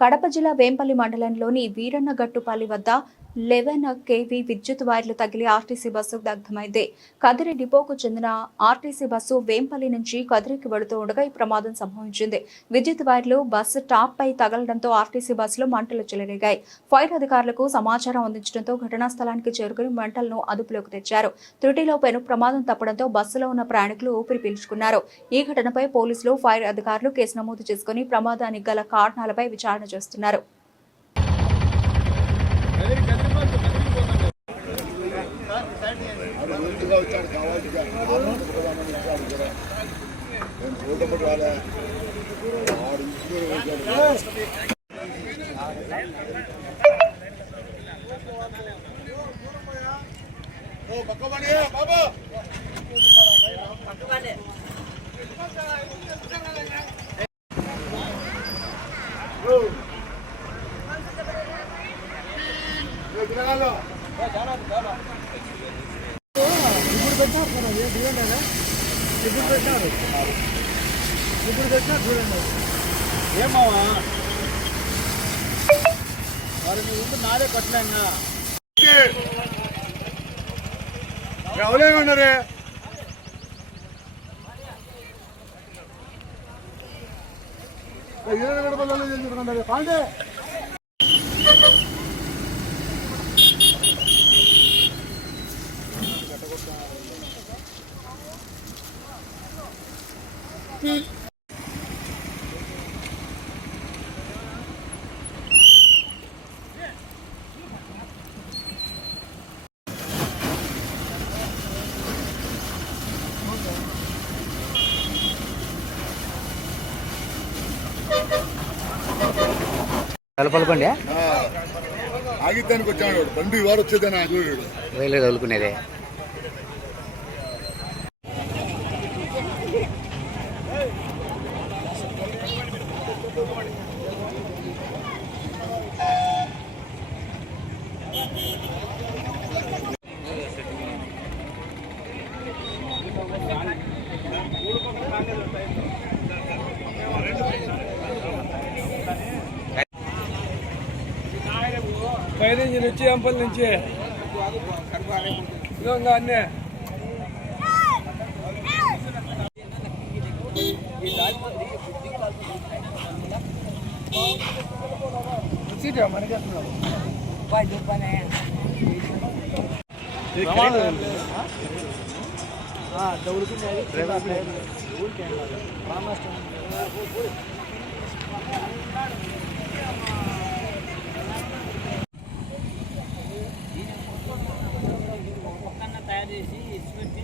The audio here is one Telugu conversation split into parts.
కడప జిల్లా వేంపల్లి మండలంలోని వీరన్నగట్టుపల్లి వద్ద 11 kV విద్యుత్ వైర్లు తగిలి ఆర్టీసీ బస్సు దగ్ధమైంది. కదిరి డిపోకు చెందిన ఆర్టీసీ బస్సు వేంపల్లి నుంచి కదిరికి వెళుతూ ఉండగా ఈ ప్రమాదం సంభవించింది. విద్యుత్ వైర్లు బస్సు టాప్ పై తగలడంతో ఆర్టీసీ బస్సులో మంటలు చెలరేగాయి. ఫైర్ అధికారులకు సమాచారం అందించడంతో ఘటనా స్థలానికి చేరుకుని మంటలను అదుపులోకి తెచ్చారు. త్రుటిలో పెను ప్రమాదం తప్పడంతో బస్సులో ఉన్న ప్రయాణికులు ఊపిరి పీల్చుకున్నారు. ఈ ఘటనపై పోలీసులు, ఫైర్ అధికారులు కేసు నమోదు చేసుకుని ప్రమాదానికి గల కారణాలపై విచారణ చేస్తున్నారు. ఇప్పుడు పెట్టినారు చూడండి. ఏమావా మరి నీ ముందు నాదే కట్టలేనా ఎవరేమన్నారే పాండే కలపలపండి ఆగిద్దానికి వచ్చాడు బండి వారు వచ్చేదే నాకు వేరే తగులుకునేదే. పైనుంచి నుంచి అంపల్ నుంచి అన్నీ తయారు చేసి ఇచ్చిపెట్టి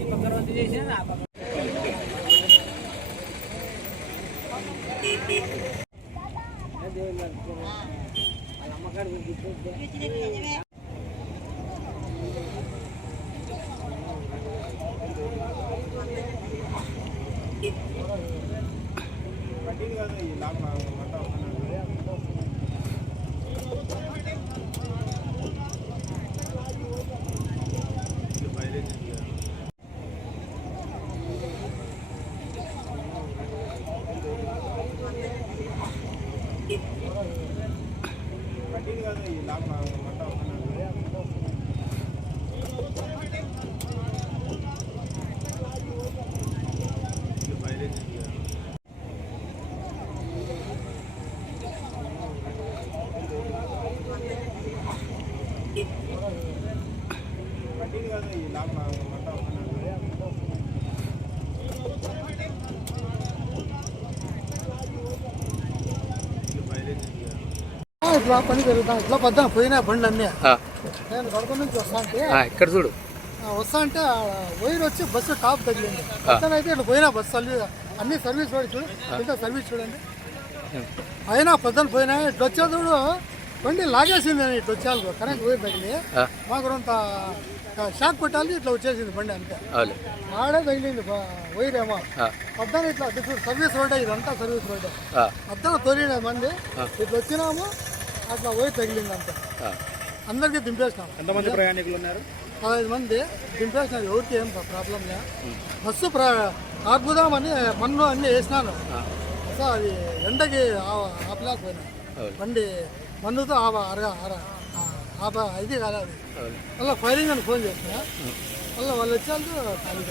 ఈ పక్క రోజు చేసి ఆ పక్క అమ్మగారు ఇట్లా పని జరుగుతాం. ఇట్లా పద్దా పోయినా బండ్లు అన్నీ. నేను గడప నుంచి ఇక్కడ చూడు వస్తా అంటే వైర్ వచ్చి బస్సు టాప్ తగిలింది. అయితే ఇట్లా పోయినా బస్సు అన్ని సర్వీస్ రోడ్ చూడు, ఇంత సర్వీస్ చూడండి. అయినా పొద్దున పోయినా ఇట్లా వచ్చే చూడు బండి లాగేసింది. ఇట్లా వచ్చేది కరెంట్ వైర్ తగిలి మాకు కొంత షాక్ కొట్టాలి. ఇట్లా వచ్చేసింది బండి అంతే. ఆడే తగిలింది వైర్ ఏమో. పొద్దున ఇట్లా సర్వీస్ రోడ్డే, ఇదంతా సర్వీస్ రోడ్డే. పొద్దున తోలిన మంది ఇట్లా వచ్చినాము, అట్లా వైర్ తగిలింది అంతే. అందరికీ దింపేసినాం. ఎంతమంది ప్రయాణికులు ఉన్నారు? 15 మంది దింపేసినారు. ఎవరికి ఏం ప్రాబ్లం లే. బస్సు ఆర్పుదామని మన్ను అన్నీ వేసినాను. సో అది ఎండకి ఆపలేకపోయినా బండి మందుతో ఇది కాదు అది మళ్ళీ ఫైరింగ్ అని ఫోన్ చేసిన మళ్ళీ వాళ్ళు వచ్చాక ఖాళీ